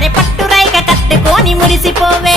అరే పట్టు రైక కట్టుకొని మురిసిపోవే.